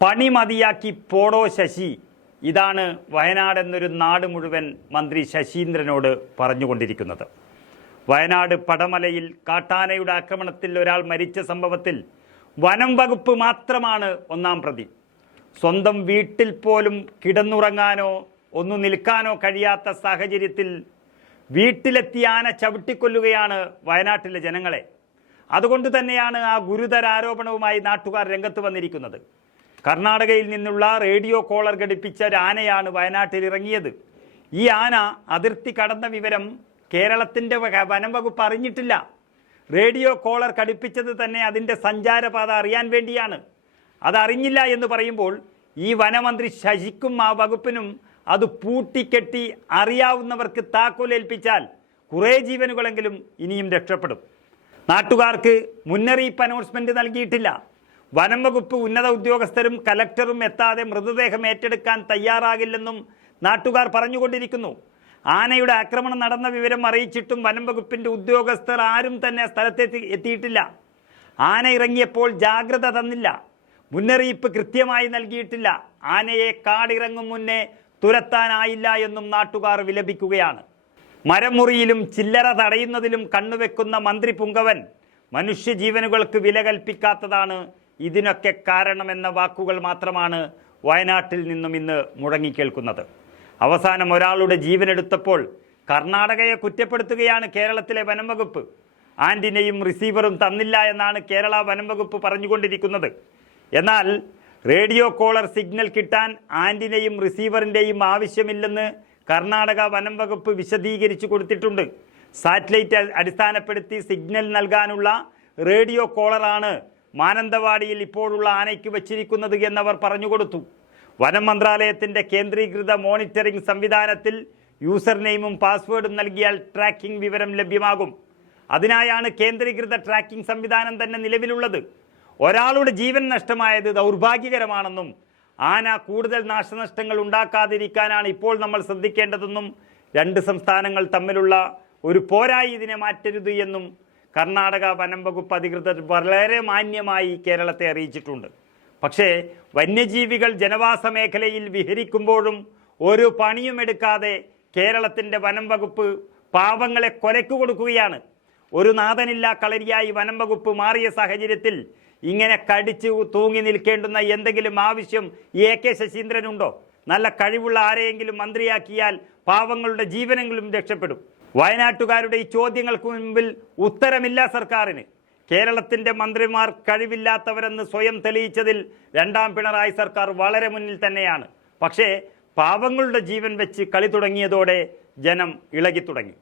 പണി മതിയാക്കി പോടോ ശശി. ഇതാണ് വയനാട് എന്നൊരു നാട് മുഴുവൻ മന്ത്രി ശശീന്ദ്രനോട് പറഞ്ഞുകൊണ്ടിരിക്കുന്നത്. വയനാട് പടമലയിൽ കാട്ടാനയുടെ ആക്രമണത്തിൽ ഒരാൾ മരിച്ച സംഭവത്തിൽ വനം വകുപ്പ് മാത്രമാണ് ഒന്നാം പ്രതി. സ്വന്തം വീട്ടിൽ പോലും കിടന്നുറങ്ങാനോ ഒന്നു നിൽക്കാനോ കഴിയാത്ത സാഹചര്യത്തിൽ വീട്ടിലെത്തി ആന ചവിട്ടിക്കൊല്ലുകയാണ് വയനാട്ടിലെ ജനങ്ങളെ. അതുകൊണ്ട് തന്നെയാണ് ആ ഗുരുതര ആരോപണവുമായി നാട്ടുകാർ രംഗത്ത് വന്നിരിക്കുന്നത്. കർണാടകയിൽ നിന്നുള്ള റേഡിയോ കോളർ ഘടിപ്പിച്ച ആനയാണ് വയനാട്ടിൽ ഇറങ്ങിയത്. ഈ ആന അതിർത്തി കടന്ന വിവരം കേരളത്തിന്റെ വക- വനം വകുപ്പ് അറിഞ്ഞിട്ടില്ല. റേഡിയോ കോളർ ഘടിപ്പിച്ചത് തന്നെ അതിന്റെ സഞ്ചാരപാത അറിയാൻ വേണ്ടിയാണ്. അതറിഞ്ഞില്ല എന്ന് പറയുമ്പോൾ ഈ വനമന്ത്രി ശശിക്കും ആ വകുപ്പിനും അത് പൂട്ടിക്കെട്ടി അറിയാവുന്നവർക്ക് താക്കോലേൽപ്പിച്ചാൽ കുറേ ജീവനുകളെങ്കിലും ഇനിയും രക്ഷപ്പെടും. നാട്ടുകാർക്ക് മുന്നറിയിപ്പ് അനൗൺസ്മെന്റ് നൽകിയിട്ടില്ല. വനം വകുപ്പ് ഉന്നത ഉദ്യോഗസ്ഥരും കലക്ടറും എത്താതെ മൃതദേഹം ഏറ്റെടുക്കാൻ തയ്യാറാകില്ലെന്നും നാട്ടുകാർ പറഞ്ഞുകൊണ്ടിരിക്കുന്നു. ആനയുടെ ആക്രമണം നടന്ന വിവരം അറിയിച്ചിട്ടും വനം വകുപ്പിന്റെ ഉദ്യോഗസ്ഥർ ആരും തന്നെ സ്ഥലത്തെത്തി എത്തിയിട്ടില്ല. ആന ഇറങ്ങിയപ്പോൾ ജാഗ്രത തന്നില്ല. മുന്നറിയിപ്പ് കൃത്യമായി നൽകിയിട്ടില്ല. ആനയെ കാടിറങ്ങും മുന്നേ തുരത്താനായില്ല എന്നും നാട്ടുകാർ വിലപിക്കുകയാണ്. മരമുറിയിലും ചില്ലറ തടയുന്നതിലും കണ്ണുവെക്കുന്ന മന്ത്രി പുങ്കവൻ മനുഷ്യജീവനുകൾക്ക് വില കൽപ്പിക്കാത്തതാണ് ഇതിനൊക്കെ കാരണമെന്ന വാക്കുകൾ മാത്രമാണ് വയനാട്ടിൽ നിന്നും ഇന്ന് മുഴങ്ങിക്കേൾക്കുന്നത്. അവസാനം ഒരാളുടെ ജീവനെടുത്തപ്പോൾ കർണാടകയെ കുറ്റപ്പെടുത്തുകയാണ് കേരളത്തിലെ വനം വകുപ്പ് ആന്റിനെയും റിസീവറും തന്നില്ല എന്നാണ് കേരള വനം വകുപ്പ് പറഞ്ഞുകൊണ്ടിരിക്കുന്നത്. എന്നാൽ റേഡിയോ കോളർ സിഗ്നൽ കിട്ടാൻ ആന്റിനെയും റിസീവറിന്റെയും ആവശ്യമില്ലെന്ന് കർണാടക വനം വകുപ്പ് വിശദീകരിച്ചു കൊടുത്തിട്ടുണ്ട്. സാറ്റലൈറ്റ് അടിസ്ഥാനപ്പെടുത്തി സിഗ്നൽ നൽകാനുള്ള റേഡിയോ കോളറാണ് മാനന്തവാടിയിൽ ഇപ്പോഴുള്ള ആനയ്ക്ക് വച്ചിരിക്കുന്നത് എന്നവർ പറഞ്ഞുകൊടുത്തു. വനം മന്ത്രാലയത്തിന്റെ കേന്ദ്രീകൃത മോണിറ്ററിംഗ് സംവിധാനത്തിൽ യൂസർ നെയിമും പാസ്വേഡും നൽകിയാൽ ട്രാക്കിംഗ് വിവരം ലഭ്യമാകും. അതിനായാണ് കേന്ദ്രീകൃത ട്രാക്കിംഗ് സംവിധാനം തന്നെ നിലവിലുള്ളത്. ഒരാളുടെ ജീവൻ നഷ്ടമായത് ദൗർഭാഗ്യകരമാണെന്നും ആന കൂടുതൽ നാശനഷ്ടങ്ങൾ ഉണ്ടാക്കാതിരിക്കാനാണ് ഇപ്പോൾ നമ്മൾ ശ്രദ്ധിക്കേണ്ടതെന്നും രണ്ട് സംസ്ഥാനങ്ങൾ തമ്മിലുള്ള ഒരു പോരായി ഇതിനെ മാറ്റരുത് എന്നും കർണാടക വനം വകുപ്പ് അധികൃതർ വളരെ മാന്യമായി കേരളത്തെ അറിയിച്ചിട്ടുണ്ട്. പക്ഷേ വന്യജീവികൾ ജനവാസ മേഖലയിൽ വിഹരിക്കുമ്പോഴും ഒരു പണിയും എടുക്കാതെ കേരളത്തിന്റെ വനം വകുപ്പ് പാവങ്ങളെ കൊലയ്ക്ക് കൊടുക്കുകയാണ്. ഒരു നാഥനില്ല കളരിയായി വനം വകുപ്പ് മാറിയ സാഹചര്യത്തിൽ ഇങ്ങനെ കടിച്ചു തൂങ്ങി നിൽക്കേണ്ടുന്ന എന്തെങ്കിലും ആവശ്യം എ കെ ശശീന്ദ്രനുണ്ടോ? നല്ല കഴിവുള്ള ആരെയെങ്കിലും മന്ത്രിയാക്കിയാൽ പാവങ്ങളുടെ ജീവനെങ്കിലും രക്ഷപ്പെടും. വയനാട്ടുകാരുടെ ഈ ചോദ്യങ്ങൾക്ക് മുൻപിൽ ഉത്തരമില്ല സർക്കാരിന്. കേരളത്തിന്റെ മന്ത്രിമാർ കഴിവില്ലാത്തവരെന്ന് സ്വയം തെളിയിച്ചതിൽ രണ്ടാം പിണറായി സർക്കാർ വളരെ മുന്നിൽ തന്നെയാണ്. പക്ഷേ പാവങ്ങളുടെ ജീവൻ വെച്ച് കളി തുടങ്ങിയതോടെ ജനം ഇളകി തുടങ്ങി